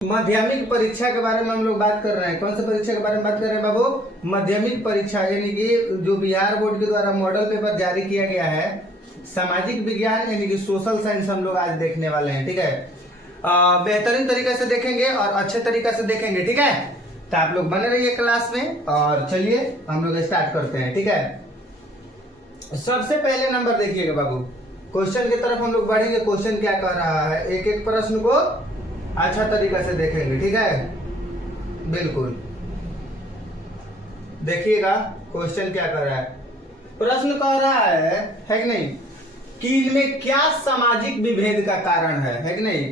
माध्यमिक परीक्षा के बारे में हम लोग बात कर रहे हैं। कौन सी परीक्षा के बारे में बात कर रहे हैं बाबू? माध्यमिक परीक्षा, यानी कि जो बिहार बोर्ड के द्वारा मॉडल पेपर जारी किया गया है सामाजिक विज्ञान यानी कि सोशल साइंस हम लोग आज देखने वाले हैं। ठीक है, बेहतरीन तरीके से देखेंगे और अच्छे तरीके से देखेंगे। ठीक है, तो आप लोग बने रहिए क्लास में और चलिए हम लोग स्टार्ट करते हैं। ठीक है, सबसे पहले नंबर देखिएगा बाबू, क्वेश्चन की तरफ हम लोग बढ़ेंगे। क्वेश्चन क्या कह रहा है, एक एक प्रश्न को अच्छा तरीका से देखेंगे। ठीक है, बिल्कुल देखिएगा क्वेश्चन क्या कर रहा है। प्रश्न कह रहा है कि नहीं कि इनमें क्या सामाजिक विभेद का कारण है कि नहीं।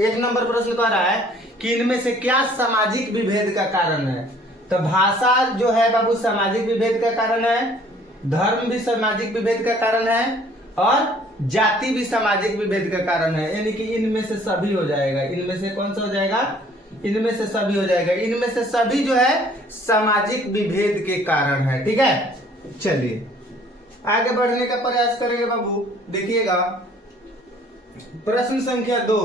एक नंबर प्रश्न कह रहा है कि इनमें से क्या सामाजिक विभेद का कारण है। तो भाषा जो है बाबू सामाजिक विभेद का कारण है, धर्म भी सामाजिक विभेद का कारण है और जाति भी सामाजिक विभेद का कारण है। यानी कि इनमें से सभी हो जाएगा। इनमें से कौन सा हो जाएगा? इनमें से सभी हो जाएगा। इनमें से सभी जो है सामाजिक विभेद के कारण है। ठीक है, चलिए आगे बढ़ने का प्रयास करेंगे बाबू। देखिएगा प्रश्न संख्या 2,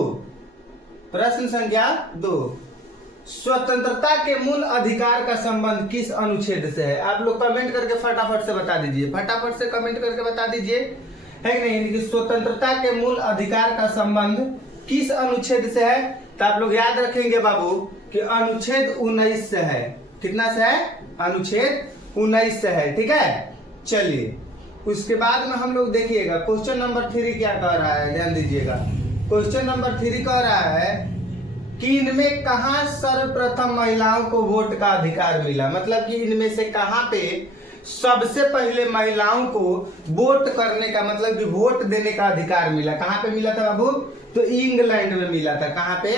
प्रश्न संख्या 2, स्वतंत्रता के मूल अधिकार का संबंध किस अनुच्छेद से है? आप लोग कमेंट करके फटाफट से बता दीजिए, फटाफट से कमेंट करके बता दीजिए, है कि नहीं। कि स्वतंत्रता के मूल अधिकार का संबंध किस अनुच्छेद से है? तो आप लोग याद रखेंगे बाबू कि अनुच्छेद 19 से है। कितना से है? अनुच्छेद 19 से है। ठीक है, चलिए उसके बाद में हम लोग देखिएगा क्वेश्चन नंबर 3 क्या कह रहा है, ध्यान दीजिएगा। क्वेश्चन नंबर 3 कह रहा है कि इनमें कहां सर्वप्रथम महिलाओं को वोट का अधिकार मिला। मतलब कि इनमें से कहां पे सबसे पहले महिलाओं को वोट करने का, मतलब कि वोट देने का अधिकार मिला। कहां पे मिला था बाबू? तो इंग्लैंड में मिला था। कहां पे?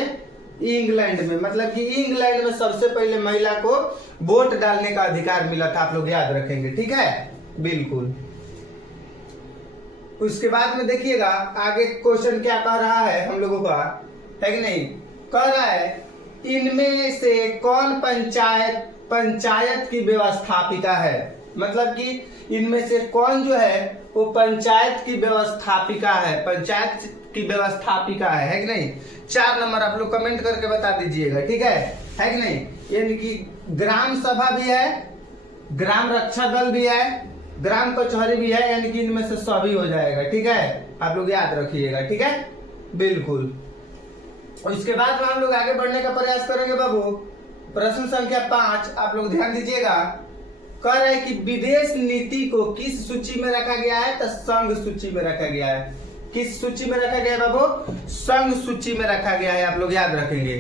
इंग्लैंड में। मतलब कि इंग्लैंड में सबसे पहले महिला को वोट डालने का अधिकार मिला था। आप लोग याद रखेंगे। ठीक है, बिल्कुल। उसके बाद में देखिएगा आगे क्वेश्चन क्या कह रहा है हम लोगों का, है कि नहीं। कह रहा है इनमें से कौन पंचायत की व्यवस्थापिका है। मतलब कि इनमें से कौन जो है वो पंचायत की व्यवस्थापिका है, पंचायत की व्यवस्थापिका है कि नहीं। 4 नंबर आप लोग कमेंट करके बता दीजिएगा। ठीक है कि नहीं। यानी कि ग्राम सभा भी है, ग्राम रक्षा दल भी है, ग्राम कचहरी भी है, यानी कि इनमें से सभी हो जाएगा। ठीक है, आप लोग याद रखिएगा। ठीक है, बिल्कुल। और इसके बाद में हम लोग आगे बढ़ने का प्रयास करेंगे बाबू। प्रश्न संख्या 5 आप लोग ध्यान दीजिएगा। कह रहे हैं कि विदेश नीति को किस सूची में रखा गया है? तो संघ सूची में रखा गया है। किस सूची में रखा गया है बाबू? संघ सूची में रखा गया है। आप लोग याद रखेंगे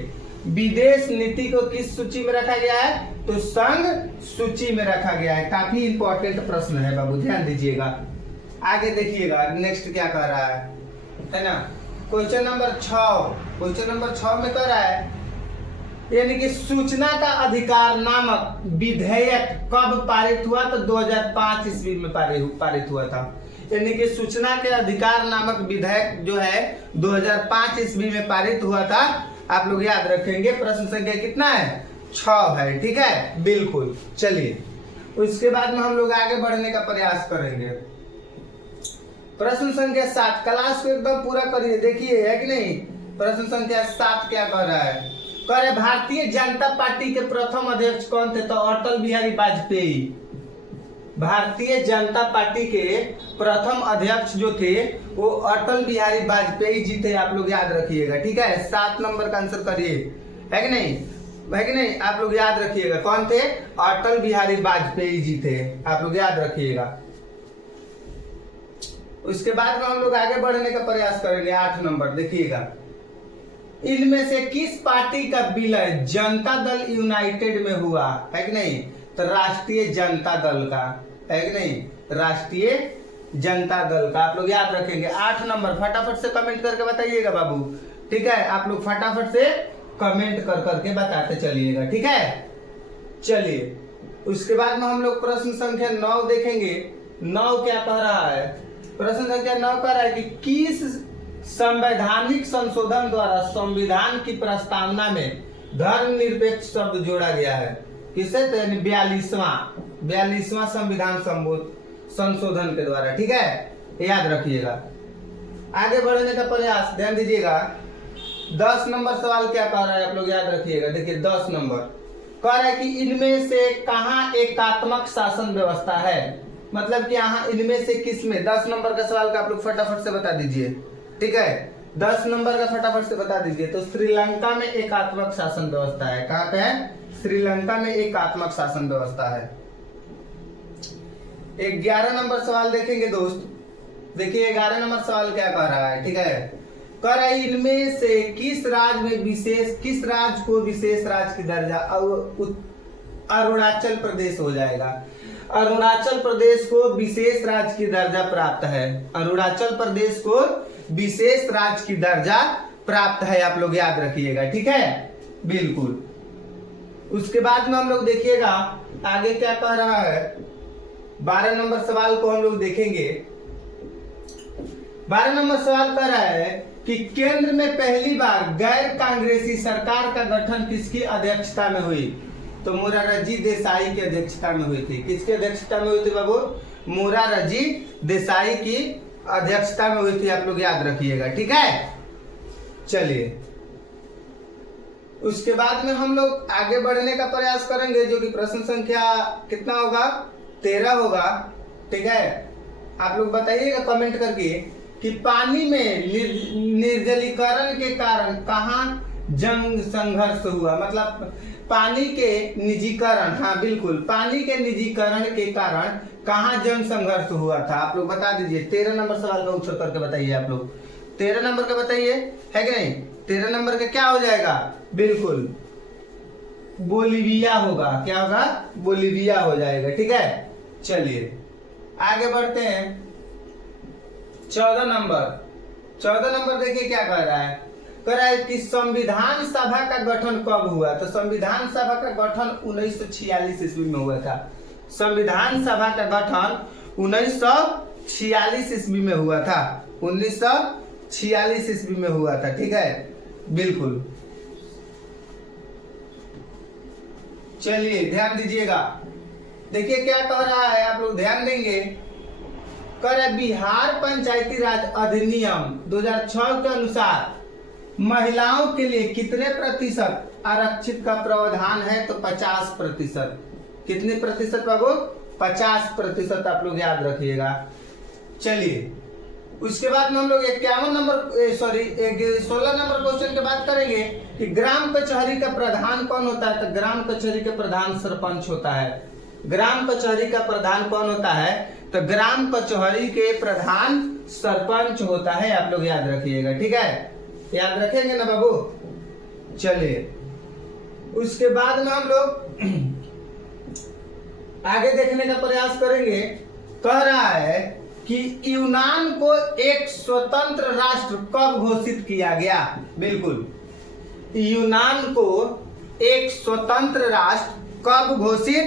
विदेश नीति को किस सूची में रखा गया है? तो संघ सूची में रखा गया है। काफी इंपॉर्टेंट प्रश्न है बाबू, ध्यान दीजिएगा। आगे देखिएगा नेक्स्ट क्या कह रहा है ना। क्वेश्चन नंबर 6, क्वेश्चन नंबर 6 में कह रहा है यानी कि सूचना का अधिकार नामक विधेयक कब पारित हुआ? तो 2005 ईस्वी में पारित हुआ था। यानी कि सूचना के अधिकार नामक विधेयक जो है 2005 ईस्वी में पारित हुआ था। आप लोग याद रखेंगे। प्रश्न संख्या कितना है? 6 है। ठीक है, बिल्कुल। चलिए उसके बाद में हम लोग आगे बढ़ने का प्रयास करेंगे। प्रश्न संख्या 7, क्लास को एकदम पूरा करिए, देखिए है कि नहीं। प्रश्न संख्या 7 क्या कह रहा है? कह रहे भारतीय जनता पार्टी के प्रथम अध्यक्ष कौन थे? तो अटल बिहारी वाजपेयी। भारतीय जनता पार्टी के प्रथम अध्यक्ष जो थे वो अटल बिहारी वाजपेयी जी थे। आप लोग याद रखिएगा। ठीक है, 7 नंबर का आंसर करिए, है कि नहीं, है कि नहीं। आप लोग याद रखिएगा कौन थे? अटल बिहारी वाजपेयी जी थे। आप लोग याद रखिएगा। उसके बाद में हम लोग आगे बढ़ने का प्रयास करेंगे। 8 नंबर देखिएगा, इनमें से किस पार्टी का विलय जनता दल यूनाइटेड में हुआ? है कि नहीं। तो राष्ट्रीय जनता दल का, है कि नहीं, राष्ट्रीय जनता दल का। आप लोग याद रखेंगे। 8 नंबर फटाफट से कमेंट करके बताइएगा बाबू। ठीक है, आप लोग फटाफट से कमेंट कर करके बताते चलिएगा। ठीक है, चलिए उसके बाद में हम लोग प्रश्न संख्या 9 देखेंगे। 9 क्या कह रहा है? प्रश्न संख्या 9 कह रहा है कि किस संवैधानिक संशोधन द्वारा संविधान की प्रस्तावना में धर्मनिरपेक्ष शब्द जोड़ा गया है? किससे? 42वां संविधान संशोधन के द्वारा। ठीक है, याद रखिएगा। आगे बढ़ने का प्रयास, ध्यान दीजिएगा। 10 नंबर सवाल क्या कह रहा है आप लोग याद रखिएगा। देखिए 10 नंबर कह रहा है कि इनमें से कहाँ एकात्मक शासन व्यवस्था है, मतलब कि यहाँ इनमें से किस में। 10 नंबर का सवाल का आप लोग फटाफट से बता दीजिए, ठीक है। 10 नंबर का फटाफट से बता दीजिए। तो श्रीलंका में एकात्मक शासन व्यवस्था है। कहाँ पे है? श्रीलंका में एकात्मक शासन व्यवस्था है। 11 नंबर सवाल देखेंगे दोस्त। देखिए 11 नंबर सवाल क्या कह रहा है, ठीक है। कह रहा है इनमें से किस राज्य को विशेष राज्य की दर्जा, अरुणाचल प्रदेश हो जाएगा। अरुणाचल प्रदेश को विशेष राज्य की दर्जा प्राप्त है। अरुणाचल प्रदेश को विशेष राज्य की दर्जा प्राप्त है, आप लोग याद रखिएगा, ठीक है, बिल्कुल। उसके बाद में हम लोग देखिएगा आगे क्या कह रहा है। 12 नंबर सवाल को हम लोग देखेंगे। 12 नंबर सवाल कह रहा है कि केंद्र में पहली बार गैर कांग्रेसी सरकार का गठन किसकी अध्यक्षता में हुई। तो मोरारजी देसाई की अध्यक्षता में हुई थी। किसकी अध्यक्षता में हुई थी बाबू? मोरारजी देसाई की अध्यक्षता में हुई थी, आप लोग याद रखिएगा, ठीक है। चलिए उसके बाद में हम लोग आगे बढ़ने का प्रयास करेंगे, जो कि प्रश्न संख्या कितना होगा? 13 होगा, ठीक है। आप लोग बताइएगा कमेंट करके कि पानी में निर्जलीकरण के कारण कहाँ जंग संघर्ष हुआ, मतलब पानी के निजीकरण, हाँ बिल्कुल, पानी के निजीकरण के कारण कहाँ जंग संघर्ष हुआ था, आप लोग बता दीजिए। 13 नंबर सवाल का उत्तर करके बताइए आप लोग। 13 नंबर का बताइए, है कि नहीं? 13 नंबर का क्या हो जाएगा? बिल्कुल बोलिविया होगा। क्या होगा? बोलिविया हो जाएगा, ठीक है। चलिए आगे बढ़ते हैं। 14 नंबर देखिए क्या कह रहा है। कह रहा है कि संविधान सभा का गठन कब हुआ। तो संविधान सभा का गठन 1946 ईस्वी में हुआ था। संविधान सभा का गठन 1946 ईस्वी में हुआ था। 1946 ईस्वी में हुआ था, ठीक है, बिल्कुल। चलिए ध्यान दीजिएगा। देखिए क्या कह रहा है, आप लोग ध्यान देंगे। कह रहा है बिहार पंचायती राज अधिनियम 2006 के अनुसार महिलाओं के लिए कितने प्रतिशत आरक्षित का प्रावधान है। तो 50%। कितने प्रतिशत बाबू? 50%, आप लोग याद रखिएगा। चलिए उसके बाद में हम लोग 16 नंबर क्वेश्चन की बात करेंगे कि ग्राम कचहरी का प्रधान कौन होता है। तो ग्राम कचहरी का प्रधान सरपंच होता है। ग्राम कचहरी का प्रधान कौन होता है? तो ग्राम कचहरी के प्रधान सरपंच होता है, आप लोग याद रखिएगा, ठीक है, याद रखेंगे ना बाबू। चलिए उसके बाद में हम लोग आगे देखने का प्रयास करेंगे। कह रहा है कि यूनान को एक स्वतंत्र राष्ट्र कब घोषित किया गया। बिल्कुल, यूनान को एक स्वतंत्र राष्ट्र कब घोषित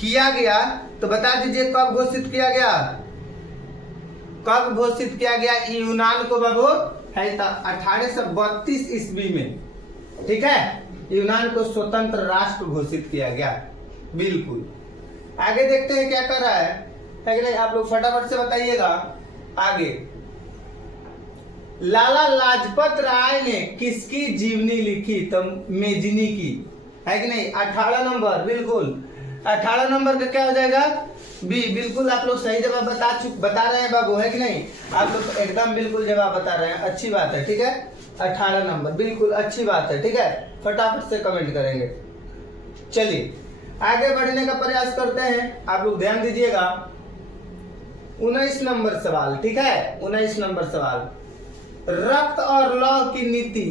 किया गया। तो बता दीजिए कब घोषित किया गया? कब घोषित किया गया यूनान को बाबू? है 1832 ईस्वी में, ठीक है, यूनान को स्वतंत्र राष्ट्र घोषित किया गया, बिल्कुल। आगे देखते हैं क्या कर रहा है कि नहीं, आप लोग फटाफट से बताइएगा आगे। लाला लाजपत राय ने किसकी जीवनी लिखी। तो मेजनी की, है कि नहीं? 18 नंबर, बिल्कुल 18 नंबर का क्या हो जाएगा? बी। बिल्कुल आप लोग सही जवाब बता रहे हैं बाबू, है कि नहीं? आप लोग एकदम बिल्कुल जवाब बता रहे हैं, अच्छी बात है, ठीक है। 18 नंबर, बिल्कुल अच्छी बात है, ठीक है, फटाफट से कमेंट करेंगे। चलिए आगे बढ़ने का प्रयास करते हैं, आप लोग ध्यान दीजिएगा। 19 नंबर सवाल, ठीक है, 19 नंबर सवाल। रक्त और लौह की नीति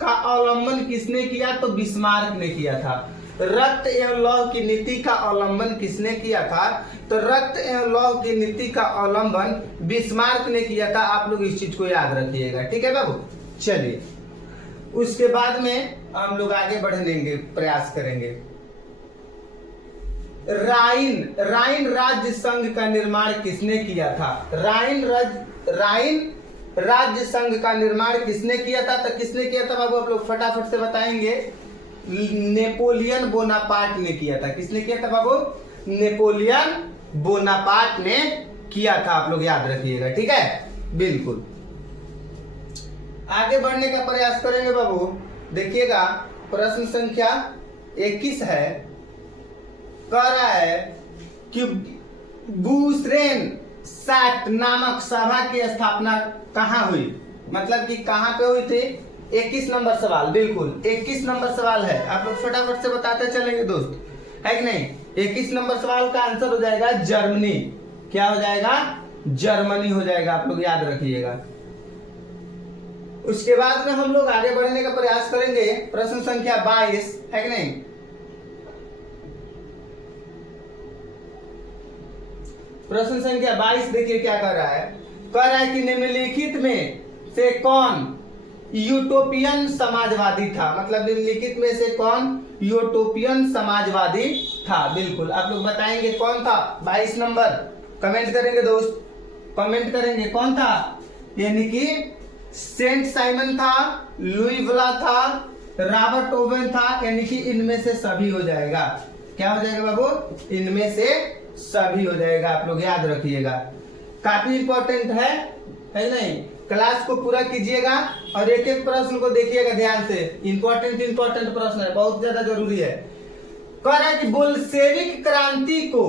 का अवलंबन किसने किया। तो बिस्मार्क ने किया था। रक्त एवं लौह की नीति का अवलंबन किसने किया था। तो रक्त एवं लौह की नीति का अवलंबन बिस्मार्क ने किया था, आप लोग इस चीज को याद रखिएगा, ठीक है बाबू। चलिए उसके बाद में हम लोग आगे बढ़ने के प्रयास करेंगे। राइन राज्य संघ का निर्माण किसने किया था। राइन राज्य संघ का निर्माण किसने किया था। तो किसने किया था बाबू, आप लोग फटाफट से बताएंगे। नेपोलियन बोनापार्ट ने किया था। किसने किया था बाबू? नेपोलियन बोनापार्ट ने किया था, आप लोग याद रखिएगा, ठीक है, बिल्कुल। आगे बढ़ने का प्रयास करेंगे बाबू। देखिएगा प्रश्न संख्या 21 है, कह रहा है कि बुशरेन सैक्ट नामक सभा की स्थापना कहाँ हुई, मतलब कि कहाँ पे हुई थी। 21 नंबर सवाल, बिल्कुल 21 नंबर सवाल है, आप लोग फटाफट से बताते चलेंगे दोस्त, है कि नहीं। 21 नंबर सवाल का आंसर हो जाएगा जर्मनी। क्या हो जाएगा, जर्मनी हो जाएगा, आप लोग याद रखिएगा। उसके बाद में हम लोग आगे बढ़ने का प्रयास करेंगे, प्रश्न संख्या 22 है कि नहीं। प्रश्न संख्या 22 देखिए क्या कर रहा है, कह रहा है कि निम्नलिखित में से कौन यूटोपियन समाजवादी था, मतलब निम्नलिखित में से कौन यूटोपियन समाजवादी था। बिल्कुल आप लोग बताएंगे कौन था। 22 नंबर कमेंट करेंगे दोस्त, कमेंट करेंगे कौन था, यानी कि सेंट साइमन था, लुई वला था, रॉबर्ट ओवेन था, यानी कि इनमें से सभी हो जाएगा। क्या हो जाएगा बाबू, इनमें से सभी हो जाएगा, आप लोग याद रखिएगा। काफी इंपॉर्टेंट है नहीं। क्लास को पूरा कीजिएगा और एक एक प्रश्न को देखिएगा ध्यान से, इंपॉर्टेंट प्रश्न है, बहुत ज्यादा जरूरी है। कह रहा है कि बोल्शेविक क्रांति को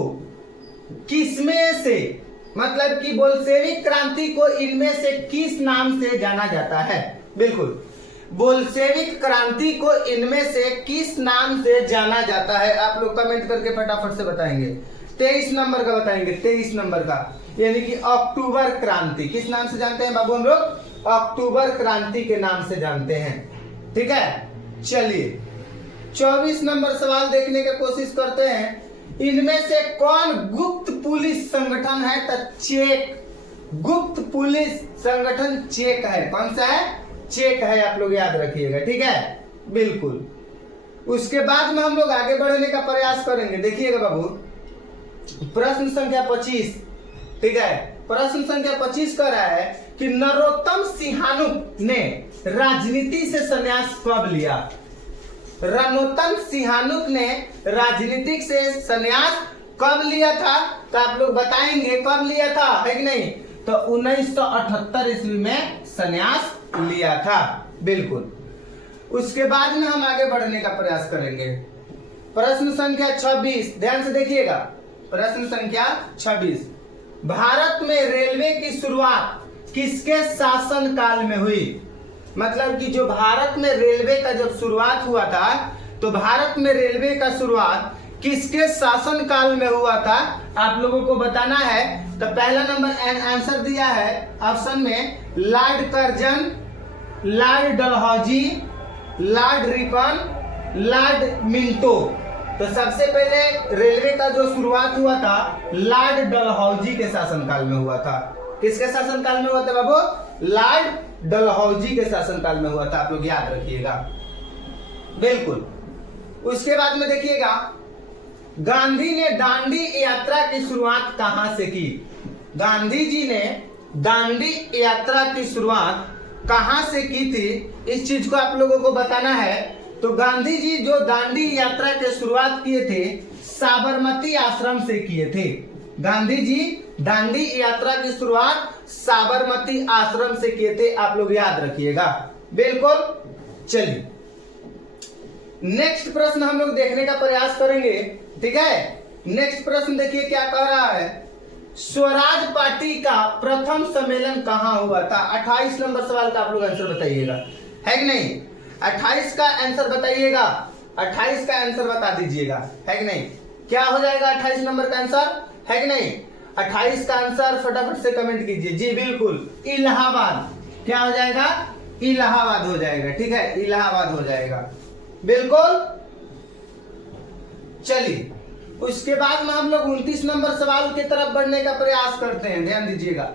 किसमें से, मतलब कि बोल्शेविक क्रांति को इनमें से किस नाम से जाना जाता है। बिल्कुल, बोल्शेविक क्रांति को इनमें से किस नाम से जाना जाता है, आप लोग कमेंट करके फटाफट से बताएंगे। 23 नंबर का बताएंगे, 23 नंबर का, यानी कि अक्टूबर क्रांति। किस नाम से जानते हैं बाबू हम लोग, अक्टूबर क्रांति के नाम से जानते हैं। ठीक है, चलिए 24 नंबर सवाल देखने की कोशिश करते हैं। इनमें से कौन गुप्त पुलिस संगठन है, तो चेक, गुप्त पुलिस संगठन चेक है। कौन सा है, चेक है, आप लोग याद रखिएगा। ठीक है, बिल्कुल। उसके बाद में हम लोग आगे बढ़ने का प्रयास करेंगे। देखिएगा बाबू प्रश्न संख्या 25, ठीक है, प्रश्न संख्या 25 कह रहा है कि नरोत्तम सिंहानुक ने राजनीति से संन्यास कब लिया। नरोत्तम सिंहानुक ने राजनीतिक से संन्यास कब लिया था, तो आप लोग बताएंगे कब लिया था, है कि नहीं। तो 1978 ईस्वी में संन्यास लिया था। बिल्कुल। उसके बाद में हम आगे बढ़ने का प्रयास करेंगे। प्रश्न संख्या 26 ध्यान से देखिएगा, प्रश्न संख्या 26, भारत में रेलवे की शुरुआत किसके शासन काल में हुई, मतलब कि जो भारत में रेलवे का जब शुरुआत हुआ था, तो भारत में रेलवे का शुरुआत किसके शासन काल में हुआ था, आप लोगों को बताना है। तो पहला नंबर आंसर दिया है ऑप्शन में, Lord Curzon, Lord Dalhousie, Lord Ripon, Lord Minto. तो सबसे पहले रेलवे का जो शुरुआत हुआ था लॉर्ड डलहौजी के शासनकाल में हुआ था। किसके शासनकाल में हुआ था बाबू, लॉर्ड डलहौजी के शासनकाल में हुआ था, आप लोग याद रखिएगा। बिल्कुल। उसके बाद में देखिएगा गांधी ने दांडी यात्रा की शुरुआत कहां से की। गांधी जी ने दांडी यात्रा की शुरुआत कहां से की थी, इस चीज को आप लोगों को बताना है। तो गांधी जी जो दांडी यात्रा की शुरुआत किए थे साबरमती आश्रम से किए थे। गांधी जी दांडी यात्रा की शुरुआत साबरमती आश्रम से किए थे, आप लोग याद रखिएगा। बिल्कुल। चलिए नेक्स्ट प्रश्न हम लोग देखने का प्रयास करेंगे। ठीक है, नेक्स्ट प्रश्न देखिए क्या कह रहा है, स्वराज पार्टी का प्रथम सम्मेलन कहां हुआ था। 28 नंबर सवाल का आप लोग आंसर बताइएगा, है कि नहीं। 28 का आंसर बताइएगा, 28 का आंसर बता दीजिएगा, है कि नहीं। क्या हो जाएगा 28 नंबर का आंसर, है कि नहीं। 28 का आंसर फटाफट से कमेंट कीजिए। जी बिल्कुल, इलाहाबाद। क्या हो जाएगा, इलाहाबाद हो जाएगा। ठीक है, इलाहाबाद हो जाएगा। बिल्कुल। चलिए उसके बाद में हम लोग 29 नंबर सवाल की तरफ बढ़ने का प्रयास करते हैं, ध्यान दीजिएगा।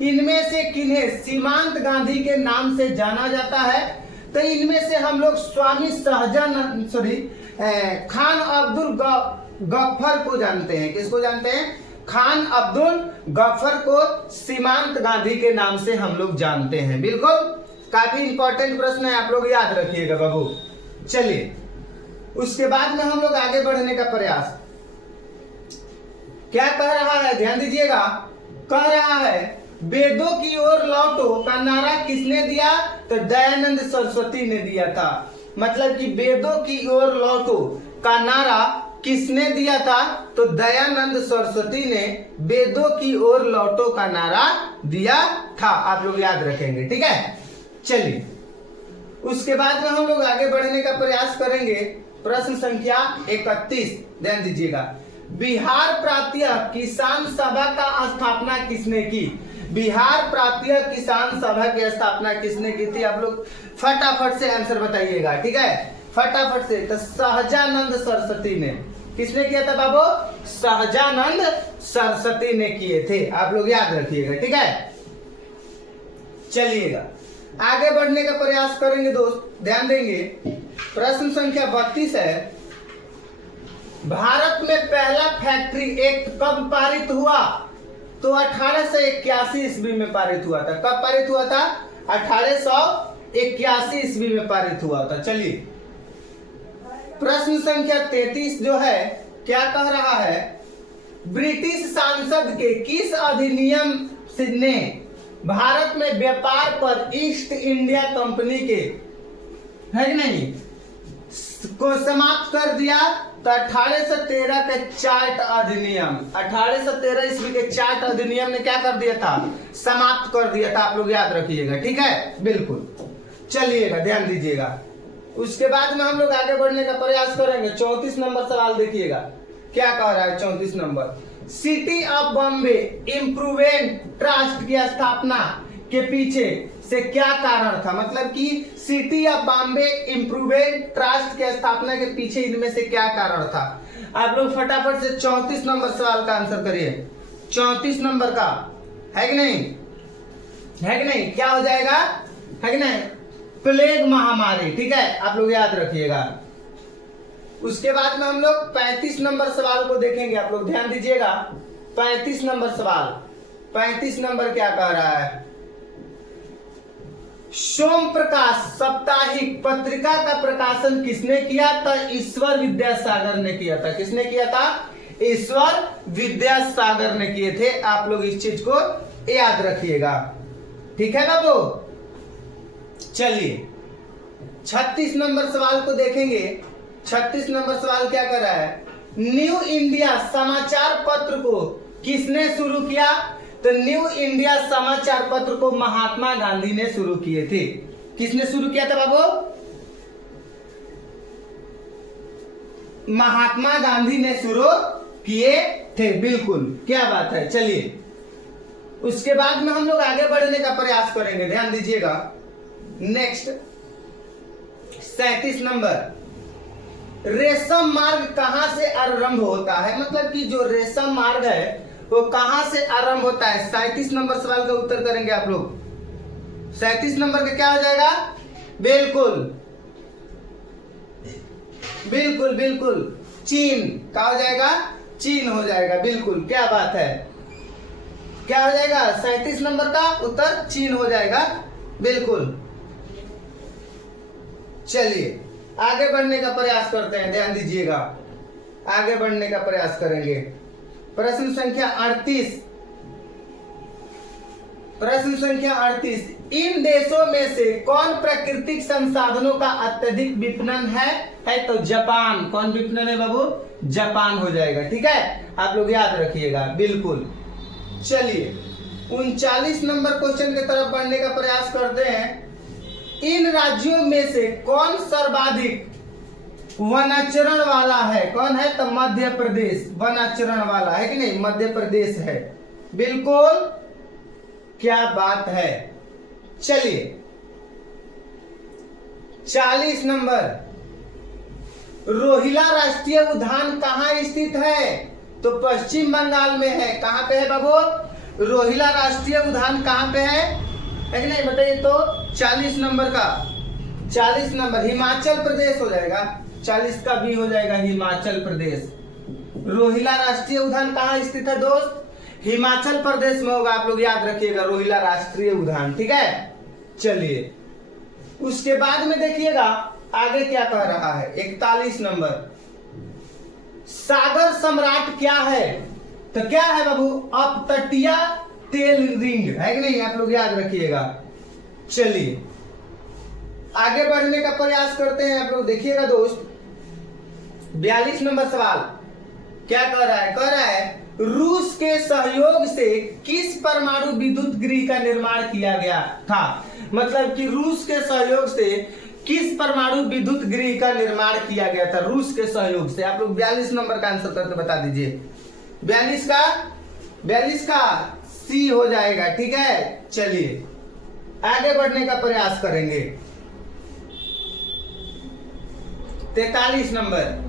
इनमें से किन्हें सीमांत गांधी के नाम से जाना जाता है, तो इनमें से हम लोग स्वामी खान अब्दुल गफ्फर को जानते हैं। किसको जानते हैं, खान अब्दुल गफ्फर को सीमांत गांधी के नाम से हम लोग जानते हैं। बिल्कुल, काफी इंपॉर्टेंट प्रश्न है, आप लोग याद रखिएगा बाबू। चलिए उसके बाद में हम लोग आगे बढ़ने का प्रयास, क्या कह रहा है ध्यान दीजिएगा, कह रहा है वेदों की ओर लौटो का नारा किसने दिया, तो दयानंद सरस्वती ने दिया था। मतलब कि वेदों की ओर लौटो का नारा किसने दिया था? तो दयानंद सरस्वती ने वेदों की ओर लौटो का नारा दिया था। आप लोग याद रखेंगे, ठीक है। चलिए, उसके बाद में हम लोग आगे बढ़ने का प्रयास करेंगे। प्रश्न संख्या 31, ध्यान दीजिएगा। बिहार प्रांतीय किसान सभा का स्थापना किसने की? बिहार प्रांतीय किसान सभा की स्थापना किसने की थी? आप लोग फटाफट से आंसर बताइएगा, ठीक है, फटाफट से। तो सहजानंद सरस्वती ने। किसने किया था बाबू? सहजानंद सरस्वती ने किए थे। आप लोग याद रखिएगा, ठीक है। चलिएगा, आगे बढ़ने का प्रयास करेंगे दोस्त, ध्यान देंगे। प्रश्न संख्या 32 है। भारत में पहला फैक्ट्री एक्ट कब पारित हुआ? तो 1881 ईस्वी में पारित हुआ था। कब पारित हुआ था? 1881 ईस्वी में पारित हुआ था। चलिए, प्रश्न संख्या 33 जो है क्या कह रहा है? ब्रिटिश सांसद के किस अधिनियम ने भारत में व्यापार पर ईस्ट इंडिया कंपनी के, है कि नहीं, को समाप्त कर दिया? तो 1813 के चार्ट अधिनियम, 1813 ईस्वी के चार्ट अधिनियम ने क्या कर दिया था? समाप्त कर दिया था। आप लोग याद रखिएगा, ठीक है, बिल्कुल। चलिएगा, ध्यान दीजिएगा। उसके बाद में हम लोग आगे बढ़ने का प्रयास करेंगे। 34 नंबर सवाल देखिएगा, क्या कह रहा है 34 number. City of Bombay improvement trust की स्थापना के पीछे से क्या कारण था? मतलब कि city of Bombay improvement trust की स्थापना के पीछे इनमें से क्या कारण था? आप लोग फटाफट से 34 नंबर सवाल का आंसर करिए। 34 नंबर का, है कि नहीं, है कि नहीं, क्या हो जाएगा, है कि नहीं? प्लेग महामारी, ठीक है, आप लोग याद रखिएगा। उसके बाद में हम लोग 35 नंबर सवाल को देखेंगे। आप लोग ध्यान दीजिएगा, 35 नंबर सवाल। 35 नंबर क्या कह रहा है? सोम प्रकाश साप्ताहिक पत्रिका का प्रकाशन किसने किया था? ईश्वर विद्यासागर ने किया था। किसने किया था? ईश्वर विद्यासागर ने किए थे। आप लोग इस चीज को याद रखिएगा, ठीक है बाबू। चलिए, 36 नंबर सवाल को देखेंगे। 36 नंबर सवाल क्या कर रहा है? न्यू इंडिया समाचार पत्र को किसने शुरू किया? तो न्यू इंडिया समाचार पत्र को महात्मा गांधी ने शुरू किए थे। किसने शुरू किया था बाबू? महात्मा गांधी ने शुरू किए थे, बिल्कुल, क्या बात है। चलिए, उसके बाद में हम लोग आगे बढ़ने का प्रयास करेंगे, ध्यान दीजिएगा। Next 37 number. रेशम मार्ग कहां से आरंभ होता है? मतलब कि जो रेशम मार्ग है वो कहां से आरंभ होता है? 37 नंबर सवाल का उत्तर करेंगे आप लोग। 37 नंबर का क्या हो जाएगा? बिल्कुल बिल्कुल बिल्कुल, चीन का हो जाएगा, चीन हो जाएगा, बिल्कुल, क्या बात है। क्या हो जाएगा? 37 नंबर का उत्तर चीन हो जाएगा, बिल्कुल। चलिए, आगे बढ़ने का प्रयास करते हैं, ध्यान दीजिएगा, आगे बढ़ने का प्रयास करेंगे। प्रश्न संख्या 38। प्रश्न संख्या 38। इन देशों में से कौन प्राकृतिक संसाधनों का अत्यधिक विपणन है तो जापान। कौन विपणन है बाबू? जापान हो जाएगा, ठीक है, आप लोग याद रखिएगा, बिल्कुल। चलिए, 39 नंबर क्वेश्चन की तरफ बढ़ने का प्रयास करते हैं। इन राज्यों में से कौन सर्वाधिक वनाचरण वाला है? कौन है? तो मध्य प्रदेश वनाचरण वाला है कि नहीं? मध्य प्रदेश है, बिल्कुल, क्या बात है। चलिए, 40 नंबर। रोहिला राष्ट्रीय उद्यान कहाँ स्थित है? तो पश्चिम बंगाल में है। कहाँ पे है बाबू? रोहिला राष्ट्रीय उद्यान कहाँ पे है कि नहीं, बताइए तो। 40 नंबर का, 40 नंबर हिमाचल प्रदेश हो जाएगा। 40 का भी हो जाएगा हिमाचल प्रदेश। रोहिला राष्ट्रीय उद्यान कहाँ स्थित है दोस्त? हिमाचल प्रदेश में होगा, आप लोग याद रखिएगा, रोहिला राष्ट्रीय उद्यान, ठीक है। चलिए, उसके बाद में देखिएगा आगे क्या कह रहा है। 41 नंबर। सागर सम्राट क्या है? तो क्या है बाबू? अपतटीय तेल रिंग, है कि नहीं, आप लोग याद रखिएगा। चलिए, आगे बढ़ने का प्रयास करते हैं। आप लोग देखिएगा दोस्त, 42 नंबर सवाल क्या कह रहा है? कह रहा है रूस के सहयोग से किस परमाणु विद्युत गृह का निर्माण किया गया था? मतलब कि रूस के सहयोग से किस परमाणु विद्युत गृह का निर्माण किया गया था? रूस के सहयोग से। आप लोग 42 नंबर का आंसर करके बता दीजिए। 42 का सी हो जाएगा, ठीक है। चलिए आगे बढ़ने का प्रयास करेंगे। 43 नंबर,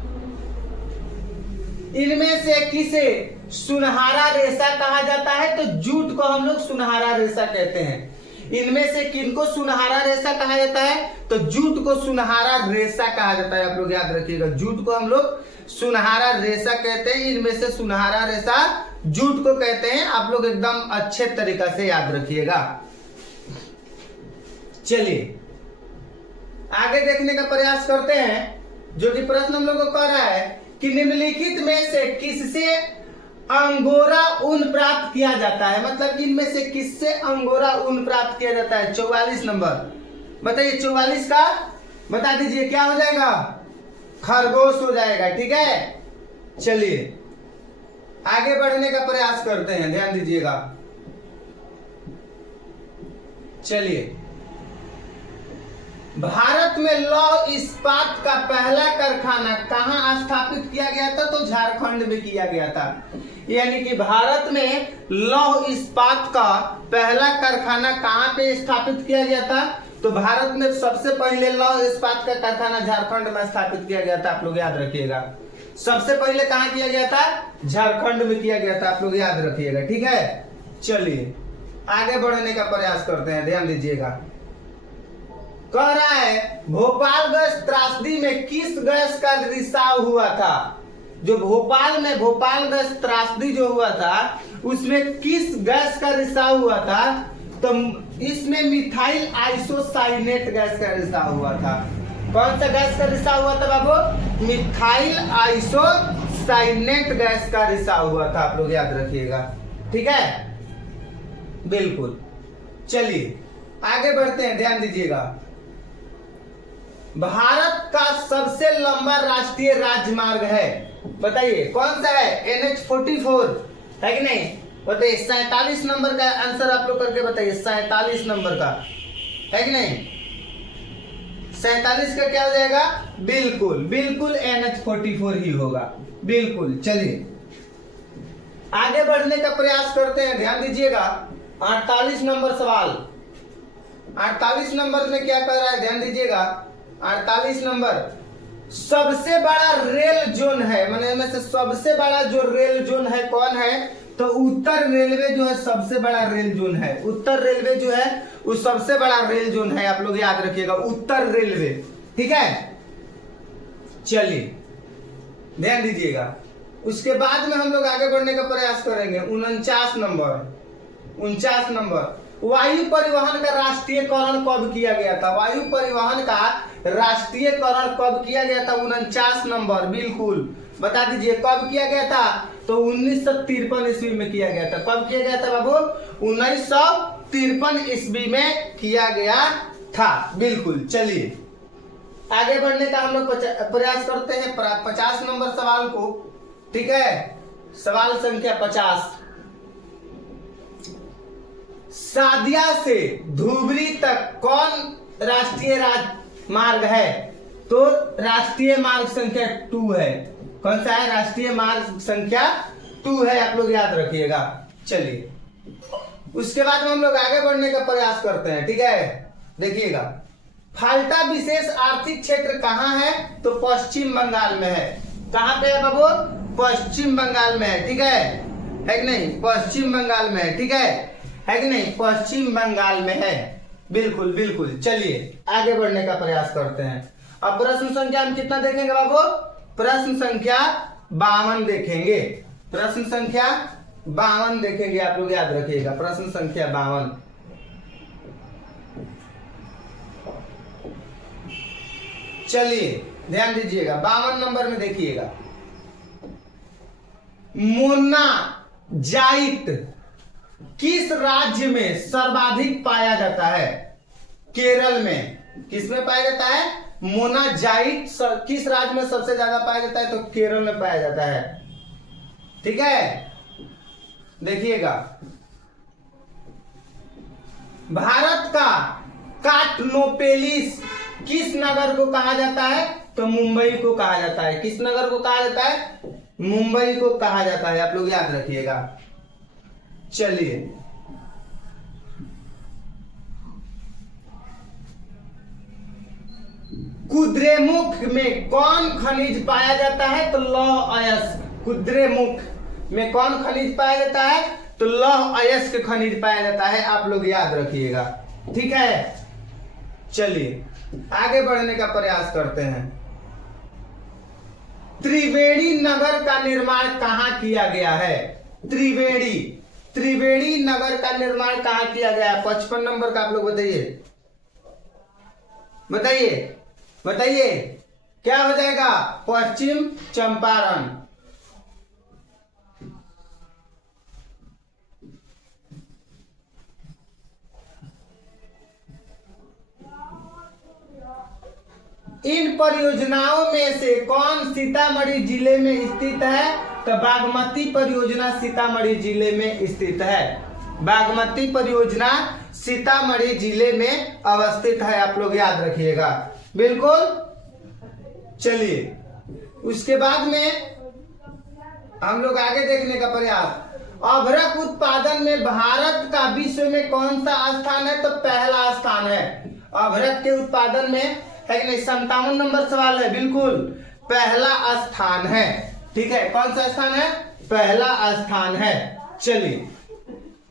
इनमें से किसे सुनहरा रेशा कहा जाता है? तो जूट को हम लोग सुनहरा रेशा कहते हैं। इनमें से किनको सुनहरा रेशा कहा जाता है? तो जूट को सुनहरा रेशा कहा जाता है। आप लोग याद रखिएगा, जूट को हम लोग सुनहरा रेशा कहते हैं। इनमें से सुनहरा रेशा जूट को कहते हैं। आप लोग एकदम अच्छे तरीका से याद रखिएगा। चलिए आगे देखने का प्रयास करते हैं, जो कि प्रश्न हम लोग को कह रहा है कि निम्नलिखित में से किससे अंगोरा ऊन प्राप्त किया जाता है? मतलब इनमें से किससे अंगोरा ऊन प्राप्त किया जाता है? 44 नंबर बताइए। 44 का बता दीजिए, क्या हो जाएगा? खरगोश हो जाएगा, ठीक है। चलिए आगे बढ़ने का प्रयास करते हैं, ध्यान दीजिएगा। चलिए, भारत में लौह इस्पात का पहला कारखाना कहाँ स्थापित किया गया था? तो झारखंड में किया गया था। यानी कि भारत में लौह इस्पात का पहला कारखाना कहाँ पे स्थापित किया गया था? तो भारत में सबसे पहले लौह इस्पात का कारखाना झारखंड में स्थापित किया गया था। आप लोग याद रखिएगा, सबसे पहले कहाँ किया गया था? झारखंड में किया गया था। आप लोग याद रखिएगा, ठीक है। चलिए आगे बढ़ने का प्रयास करते हैं, ध्यान दीजिएगा। कह रहा है भोपाल गैस त्रासदी में किस गैस का रिसाव हुआ था? जो भोपाल में भोपाल गैस त्रासदी जो हुआ था, उसमें किस गैस का रिसाव हुआ था? तो इसमें मिथाइल आइसोसाइनेट गैस का रिसाव हुआ था। कौन सा गैस का रिसाव हुआ था बाबू? मिथाइल आइसोसाइनेट गैस का रिसाव हुआ था। आप लोग याद रखिएगा, ठीक है, बिल्कुल। चलिए आगे बढ़ते हैं, ध्यान दीजिएगा। भारत का सबसे लंबा राष्ट्रीय राजमार्ग है, बताइए कौन सा है? NH44 है कि नहीं? बताइए 47 नंबर का आंसर आप लोग करके बताइए। 47 नंबर का है कि नहीं? 47 का क्या हो जाएगा? बिल्कुल बिल्कुल NH44 ही होगा, बिल्कुल। चलिए आगे बढ़ने का प्रयास करते हैं, ध्यान दीजिएगा। 48 नंबर सवाल, 48 नंबर में क्या कह रहा है? ध्यान दीजिएगा। 48 नंबर, सबसे बड़ा रेल जोन है, मतलब इनमें से सबसे बड़ा जो रेल जोन है कौन है? तो उत्तर रेलवे जो है सबसे बड़ा रेल जोन है। उत्तर रेलवे जो है वो सबसे बड़ा रेल जोन है। आप लोग याद रखिएगा, उत्तर रेलवे, ठीक है। चलिए ध्यान दीजिएगा। उसके बाद में हम लोग आगे बढ़ने का प्रयास करेंगे। 49 नंबर, वायु परिवहन का राष्ट्रीयकरण कब किया गया था? वायु परिवहन का राष्ट्रीयकरण कब किया गया था? 49 नंबर, बिल्कुल बता दीजिए कब किया गया था? तो 1953 ईस्वी में किया गया था। कब किया गया था बाबू? 1953 ईस्वी में किया गया था, बिल्कुल। चलिए आगे बढ़ने का हम लोग प्रयास करते हैं 50 नंबर सवाल को, ठीक है। सवाल संख्या 50, सादिया से धुबरी तक कौन राष्ट्रीय राजमार्ग है? तो राष्ट्रीय मार्ग संख्या 2 है। कौन सा है? राष्ट्रीय मार्ग संख्या 2 है। आप लोग याद रखिएगा। चलिए उसके बाद में हम लोग आगे बढ़ने का प्रयास करते हैं, ठीक है। देखिएगा, फाल्टा विशेष आर्थिक क्षेत्र कहाँ है? तो पश्चिम बंगाल में है। कहाँ पे है बाबू? पश्चिम बंगाल में है, ठीक है कि नहीं? पश्चिम बंगाल में है, ठीक है कि नहीं? पश्चिम बंगाल में है, बिल्कुल बिल्कुल। चलिए आगे बढ़ने का प्रयास करते हैं। अब प्रश्न संख्या हम कितना देखेंगे बाबू? प्रश्न संख्या 52 देखेंगे। प्रश्न संख्या 52 देखेंगे। आप लोग याद रखिएगा, प्रश्न संख्या 52। चलिए ध्यान दीजिएगा, 52 नंबर में देखिएगा, मोनाजाइट किस राज्य में सर्वाधिक पाया जाता है? केरल में। किसमें पाया जाता है? मोनाजाइट किस राज्य में सबसे ज्यादा पाया जाता है? तो केरल में पाया जाता है। ठीक है, देखिएगा, भारत का काटनोपोलिस किस नगर को कहा जाता है? तो मुंबई को कहा जाता है। किस नगर को कहा जाता है? मुंबई को कहा जाता है, आप लोग याद रखिएगा। चलिए, कुद्रेमुख में कौन खनिज पाया जाता है? तो लौह अयस्क। कुद्रेमुख में कौन खनिज पाया जाता है? तो लौह अयस्क खनिज पाया जाता है, आप लोग याद रखिएगा। ठीक है, चलिए आगे बढ़ने का प्रयास करते हैं। त्रिवेणी नगर का निर्माण कहां किया गया है? त्रिवेणी नगर का निर्माण कहां किया गया है? 55 नंबर का आप लोग बताइए, बताइए बताइए, क्या हो जाएगा? पश्चिम चंपारण। इन परियोजनाओं में से कौन सीतामढ़ी जिले में स्थित है? तो बागमती परियोजना सीतामढ़ी जिले में स्थित है। बागमती परियोजना सीतामढ़ी जिले में अवस्थित है, आप लोग याद रखिएगा, बिल्कुल। चलिए, उसके बाद में हम लोग आगे देखने का प्रयास। अभ्रक उत्पादन में भारत का विश्व में कौन सा स्थान है? तो पहला स्थान है। अभ्रक के उत्पादन में है कि नहीं? 57 नंबर सवाल है, बिल्कुल पहला स्थान है। ठीक है, कौन सा स्थान है? पहला स्थान है। चलिए,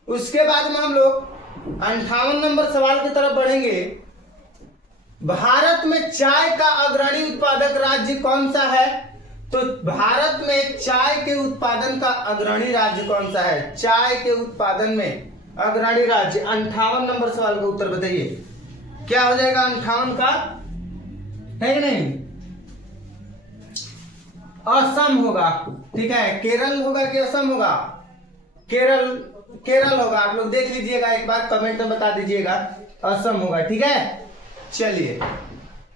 उसके बाद में हम लोग 58 नंबर सवाल की तरफ बढ़ेंगे। भारत में चाय का अग्रणी उत्पादक राज्य कौन सा है? तो भारत में चाय के उत्पादन का अग्रणी राज्य कौन सा है? चाय के उत्पादन में अग्रणी राज्य। 58 नंबर सवाल का उत्तर बताइए, क्या हो जाएगा 58 का? है कि नहीं? असम होगा। ठीक है, केरल होगा कि असम होगा? केरल होगा, आप लोग देख लीजिएगा, एक बार कमेंट में बता दीजिएगा, असम होगा। ठीक है, चलिए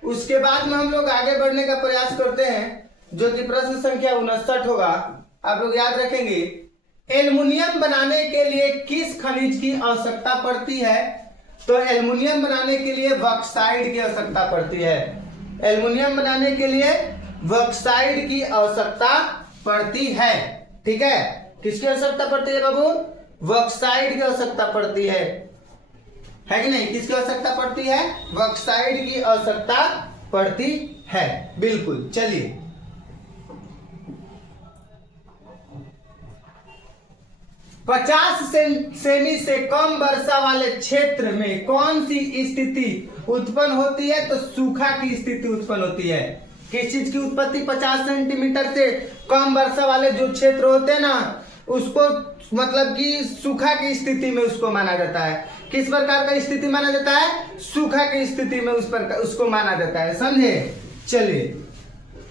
उसके बाद में हम लोग आगे बढ़ने का प्रयास करते हैं, जो कि प्रश्न संख्या 59 होगा, आप लोग याद रखेंगे। एल्युमिनियम बनाने के लिए किस खनिज की आवश्यकता पड़ती है? तो एल्युमिनियम बनाने के लिए बॉक्साइट की आवश्यकता पड़ती है। एल्युमिनियम बनाने के लिए बॉक्साइट की आवश्यकता पड़ती है। ठीक है, किसकी आवश्यकता पड़ती है बाबू? बॉक्साइट की आवश्यकता पड़ती है कि नहीं? किसकी आवश्यकता पड़ती है? बॉक्साइट की आवश्यकता पड़ती है, बिल्कुल। चलिए, पचास सेमी से कम वर्षा वाले क्षेत्र में कौन सी स्थिति उत्पन्न होती है? तो सूखा की स्थिति उत्पन्न होती है। किस चीज की उत्पत्ति? 50 सेंटीमीटर से कम वर्षा वाले जो क्षेत्र होते हैं ना, उसको मतलब कि सूखा की स्थिति में उसको माना जाता है। किस प्रकार का स्थिति माना जाता है? सूखा की स्थिति में उसको माना जाता है, समझे? चलिए,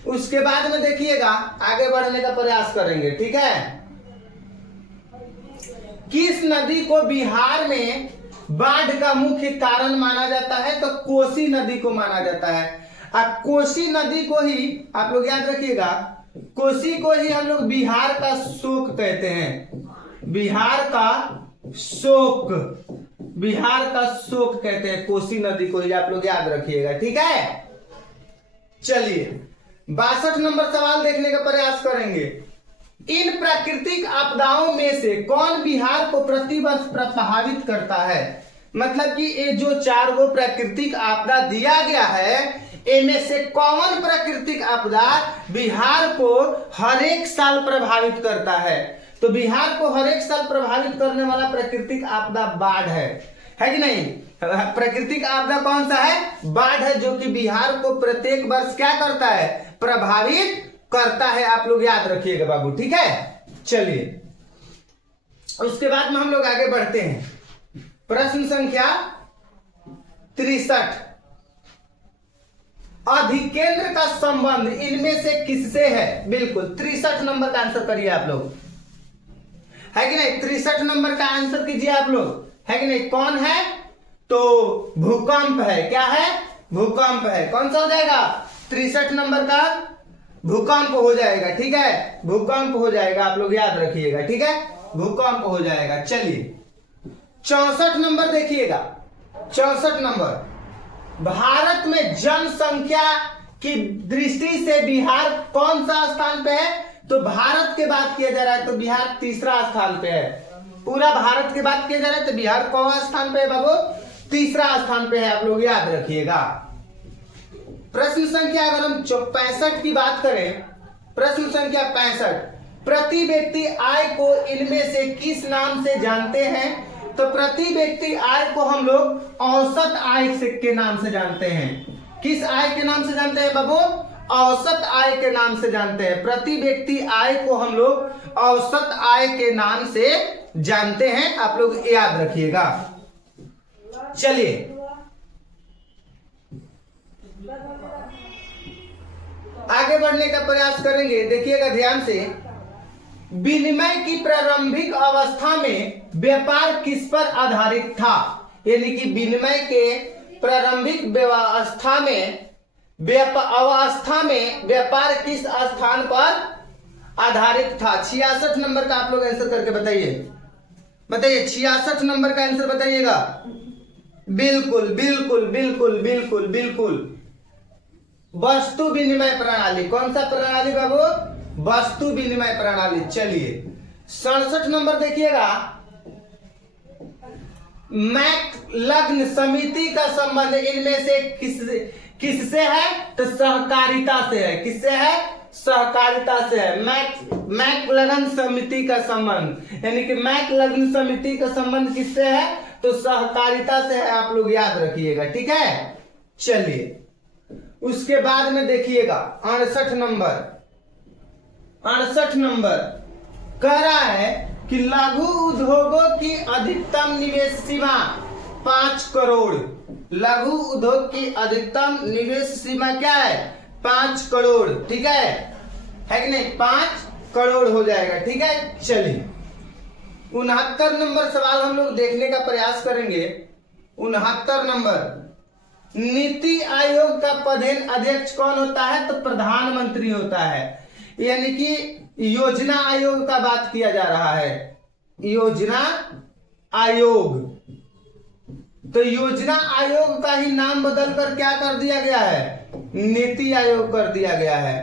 उसके बाद में देखिएगा, आगे बढ़ने का प्रयास करेंगे। ठीक है, किस नदी को बिहार में बाढ़ का मुख्य कारण माना जाता है? तो कोसी नदी को माना जाता है। कोसी नदी को ही आप लोग याद रखिएगा, कोसी को ही हम लोग बिहार का शोक कहते हैं। बिहार का शोक कहते हैं कोसी नदी को ही, आप लोग याद रखिएगा। ठीक है, चलिए 62 नंबर सवाल देखने का प्रयास करेंगे। इन प्राकृतिक आपदाओं में से कौन बिहार को प्रतिवर्ष प्रभावित करता है? मतलब कि ये जो 4 गो प्राकृतिक आपदा दिया गया है, इनमें से कौन प्राकृतिक आपदा बिहार को हर एक साल प्रभावित करता है? तो बिहार को हर एक साल प्रभावित करने वाला प्राकृतिक आपदा बाढ़ है कि नहीं? प्राकृतिक आपदा कौन सा है? बाढ़ है, जो कि बिहार को प्रत्येक वर्ष क्या करता है? प्रभावित करता है, आप लोग याद रखिएगा बाबू। ठीक है, चलिए उसके बाद में हम लोग आगे बढ़ते हैं। प्रश्न संख्या 63, अधिकेंद्र का संबंध इनमें से किससे है? बिल्कुल 63 नंबर का आंसर करिए आप लोग, है कि नहीं? 63 नंबर का आंसर कीजिए आप लोग, है कि नहीं? कौन है? तो भूकंप है। क्या है? भूकंप है। कौन सा हो जाएगा? 63 नंबर का भूकंप हो जाएगा। ठीक है, भूकंप हो जाएगा, आप लोग याद रखिएगा। ठीक है, भूकंप हो जाएगा। चलिए 64 नंबर देखिएगा। 64 नंबर, भारत में जनसंख्या की दृष्टि से बिहार कौन सा स्थान पे है? तो भारत के बात किया जा रहा है तो बिहार तीसरा स्थान पे है। पूरा भारत की बात किया जा रहा है तो बिहार कौन स्थान पे है बाबू? तीसरा स्थान पे है, आप लोग याद रखिएगा। प्रश्न संख्या अगर हम 65 की बात करें, प्रश्न संख्या 65, प्रति व्यक्ति आय को इनमें से किस नाम से जानते हैं? तो प्रति व्यक्ति आय को हम लोग औसत आय के नाम से जानते हैं। किस आय के नाम से जानते हैं बाबू? औसत आय के नाम से जानते हैं। प्रति व्यक्ति आय को हम लोग औसत आय के नाम से जानते हैं, आप लोग याद रखिएगा। चलिए आगे बढ़ने का प्रयास करेंगे, देखिएगा ध्यान से। विनिमय की प्रारंभिक अवस्था में व्यापार किस पर आधारित था? यानी कि विनिमय के प्रारंभिक व्यवस्था में व्यापार किस स्थान पर आधारित था? 66 नंबर का आप लोग आंसर करके बताइए। 66 नंबर का आंसर बताइएगा। बिल्कुल बिल्कुल बिल्कुल बिल्कुल बिल्कुल, वस्तु विनिमय प्रणाली। कौन सा प्रणाली बाबू? वस्तु विनिमय प्रणाली। चलिए 67 नंबर देखिएगा। मैकलग्न समिति का संबंध इनमें से किससे है? तो सहकारिता से है। किससे है? सहकारिता से है। मैकलग्न समिति का संबंध, यानी कि मैकलग्न समिति का संबंध किससे है? तो सहकारिता से है, आप लोग याद रखिएगा। ठीक है, चलिए उसके बाद में देखिएगा 68 नंबर। 68 नंबर कह रहा है कि लघु उद्योगों की अधिकतम निवेश सीमा 5 करोड़। लघु उद्योग की अधिकतम निवेश सीमा क्या है? 5 करोड़। ठीक है कि नहीं? 5 करोड़ हो जाएगा। ठीक है, चलिए 69 नंबर सवाल हम लोग देखने का प्रयास करेंगे। 69 नंबर, नीति आयोग का प्रधान अध्यक्ष कौन होता है? तो प्रधानमंत्री होता है। यानी कि योजना आयोग का बात किया जा रहा है। योजना आयोग, तो योजना आयोग का ही नाम बदल कर क्या कर दिया गया है? नीति आयोग कर दिया गया है।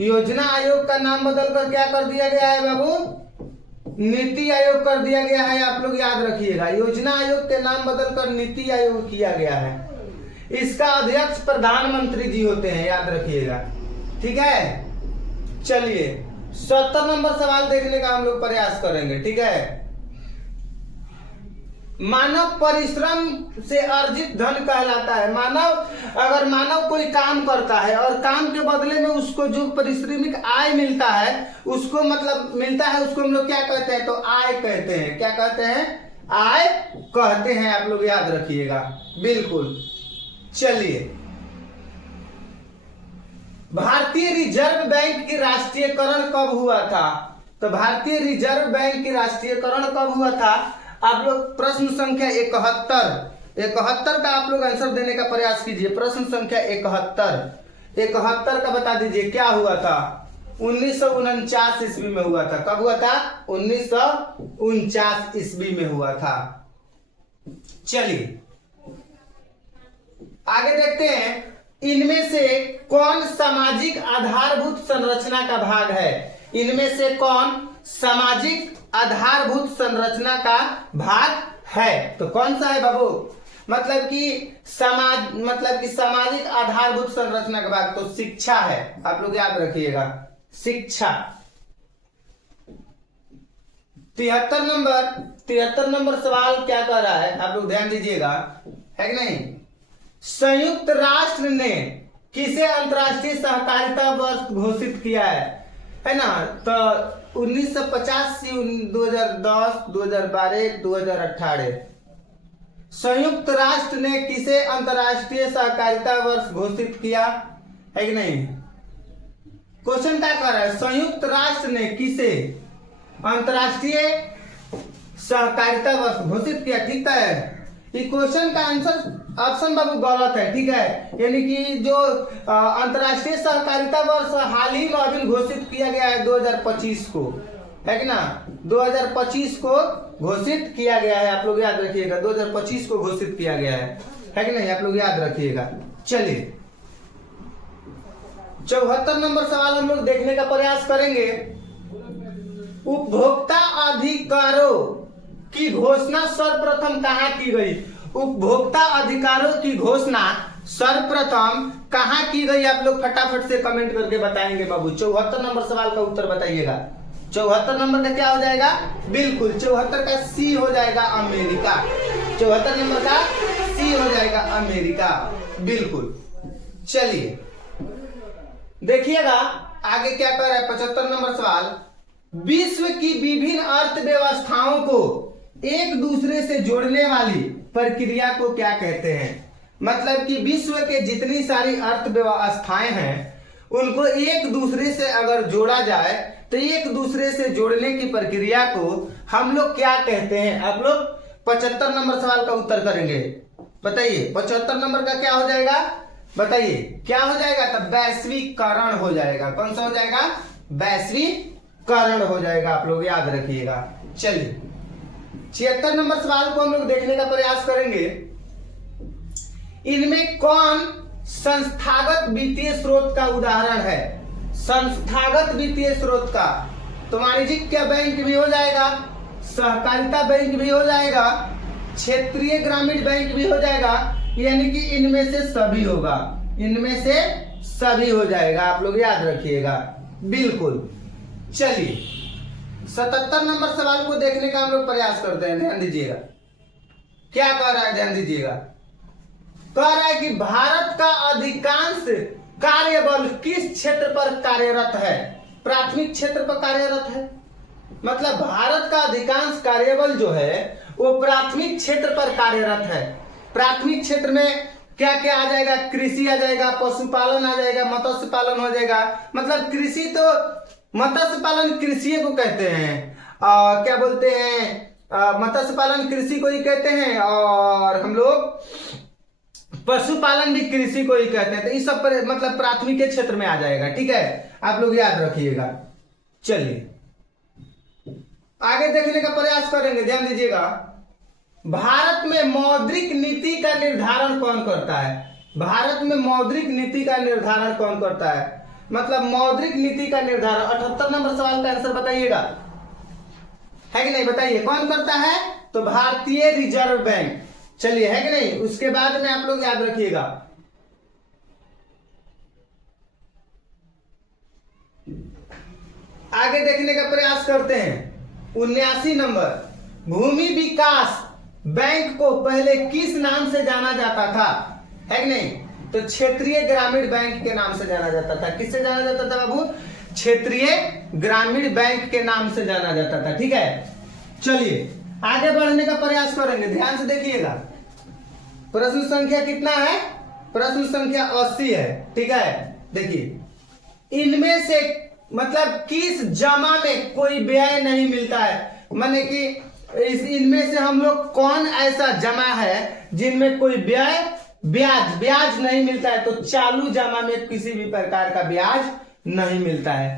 योजना आयोग का नाम बदल कर क्या कर दिया गया है बाबू? नीति आयोग कर दिया गया है, आप लोग याद रखिएगा। योजना आयोग के नाम बदल कर नीति आयोग किया गया है। इसका अध्यक्ष प्रधानमंत्री जी होते हैं, याद रखिएगा। ठीक है, चलिए 70 नंबर सवाल देखने का हम लोग प्रयास करेंगे। ठीक है, मानव परिश्रम से अर्जित धन कहलाता है। अगर मानव कोई काम करता है और काम के बदले में उसको जो पारिश्रमिक आय मिलता है, उसको मतलब मिलता है, उसको हम लोग क्या कहते हैं? तो आय कहते हैं। क्या कहते हैं? आय कहते हैं, आप लोग याद रखिएगा। बिल्कुल, चलिए भारतीय रिजर्व बैंक की राष्ट्रीयकरण कब हुआ था? तो भारतीय रिजर्व बैंक की राष्ट्रीयकरण कब हुआ था? आप लोग प्रश्न संख्या 71 का आप लोग आंसर देने का प्रयास कीजिए। प्रश्न संख्या 71 का बता दीजिए क्या हुआ था? 1949 ईस्वी में हुआ था। कब हुआ था? 1949 ईस्वी में हुआ था। चलिए आगे देखते हैं, इनमें से कौन सामाजिक आधारभूत संरचना का भाग है? इनमें से कौन सामाजिक आधारभूत संरचना का भाग है? तो कौन सा है बाबू? मतलब कि सामाजिक आधारभूत संरचना का भाग तो शिक्षा है, आप लोग याद रखिएगा। शिक्षा। 73 नंबर सवाल क्या कर रहा है, आप लोग ध्यान दीजिएगा, है कि नहीं? संयुक्त राष्ट्र ने किसे अंतर्राष्ट्रीय सहकारिता वर्ष घोषित किया है ना? तो 1950 से 2010, 2012, 2018 संयुक्त राष्ट्र ने किसे अंतर्राष्ट्रीय सहकारिता वर्ष घोषित किया है कि नहीं? क्वेश्चन क्या कर रहा है? संयुक्त राष्ट्र ने किसे अंतर्राष्ट्रीय सहकारिता वर्ष घोषित किया? ठीक है, ये क्वेश्चन का आंसर ऑप्शन बाबू गलत है, ठीक है। यानी कि जो अंतर्राष्ट्रीय सहकारिता वर्ष हाल ही में अभी घोषित किया गया है 2025 को, है कि ना, 2025 को घोषित किया गया है, आप लोग याद रखिएगा, 2025 को घोषित किया गया है कि नहीं, आप लोग याद रखिएगा। चलिए 74 नंबर सवाल हम लोग देखने का प्रयास करेंगे। उपभोक्ता अधिकारों की घोषणा सर्वप्रथम कहाँ की गई? उपभोक्ता अधिकारों की घोषणा सर्वप्रथम कहाँ की गई? आप लोग फटाफट से कमेंट करके बताएंगे बाबू। 74 नंबर सवाल का उत्तर बताइएगा। 74 नंबर का क्या हो जाएगा? बिल्कुल 74 का सी हो जाएगा, अमेरिका। 74 नंबर का सी हो जाएगा, अमेरिका, बिल्कुल। चलिए देखिएगा आगे क्या कर रहा है 75 नंबर सवाल। विश्व की विभिन्न अर्थव्यवस्थाओं को एक दूसरे से जोड़ने वाली प्रक्रिया को क्या कहते हैं? मतलब कि विश्व के जितनी सारी अर्थव्यवस्थाएं हैं उनको एक दूसरे से अगर जोड़ा जाए तो एक दूसरे से जोड़ने की प्रक्रिया को हम लोग क्या कहते हैं? आप लोग 75 नंबर सवाल का उत्तर करेंगे। बताइए 75 नंबर का क्या हो जाएगा? बताइए क्या हो जाएगा? तब वैश्वीकरण हो जाएगा। कौन सा हो जाएगा? वैश्वीकरण हो जाएगा, आप लोग याद रखिएगा। चलिए 76 नंबर सवाल को हम लोग देखने का प्रयास करेंगे। इनमें कौन संस्थागत वित्तीय स्रोत का उदाहरण है? संस्थागत वित्तीय स्रोत का तो वाणिज्यिक बैंक भी हो जाएगा, सहकारिता बैंक भी हो जाएगा, क्षेत्रीय ग्रामीण बैंक भी हो जाएगा, यानी कि इनमें से सभी होगा, इनमें से सभी हो जाएगा, आप लोग याद रखिएगा, बिल्कुल। चलिए 77 नंबर सवाल को देखने का हम लोग प्रयास करते हैं, ध्यान दीजिएगा क्या कह रहा है, ध्यान दीजिएगा। कह रहा है कि भारत का अधिकांश कार्यबल किस क्षेत्र पर कार्यरत है? प्राथमिक क्षेत्र पर कार्यरत है। मतलब भारत का अधिकांश कार्यबल जो है वो प्राथमिक क्षेत्र पर कार्यरत है। प्राथमिक क्षेत्र में क्या क्या आ जाएगा? कृषि आ जाएगा, पशुपालन आ जाएगा, मत्स्य पालन हो जाएगा। मतलब कृषि तो मत्स्य पालन कृषि को कहते हैं, क्या बोलते हैं, मत्स्य पालन कृषि को ही कहते हैं, और हम लोग पशुपालन भी कृषि को ही कहते हैं। तो इस सब पर मतलब प्राथमिक क्षेत्र में आ जाएगा, ठीक है, आप लोग याद रखिएगा। चलिए आगे देखने का प्रयास करेंगे, ध्यान दीजिएगा। भारत में मौद्रिक नीति का निर्धारण कौन करता है? भारत में मौद्रिक नीति का निर्धारण कौन करता है? मतलब मौद्रिक नीति का निर्धारण 78 नंबर सवाल का आंसर बताइएगा, है कि नहीं? बताइए कौन करता है? तो भारतीय रिजर्व बैंक। चलिए, है कि नहीं? उसके बाद में आप लोग याद रखिएगा, आगे देखने का प्रयास करते हैं। 79 नंबर, भूमि विकास बैंक को पहले किस नाम से जाना जाता था? है कि नहीं? तो क्षेत्रीय ग्रामीण बैंक के नाम से जाना जाता था। किससे जाना जाता था बाबू? क्षेत्रीय ग्रामीण बैंक के नाम से जाना जाता था, ठीक है। चलिए आगे बढ़ने का प्रयास करेंगे, ध्यान से देखिएगा। प्रश्न संख्या कितना है? प्रश्न संख्या 80 है, ठीक है। देखिए इनमें से मतलब किस जमा में कोई व्यय नहीं मिलता है? माने कि इनमें से हम लोग कौन ऐसा जमा है जिनमें कोई ब्याज नहीं मिलता है? तो चालू जमा में किसी भी प्रकार का ब्याज नहीं मिलता है।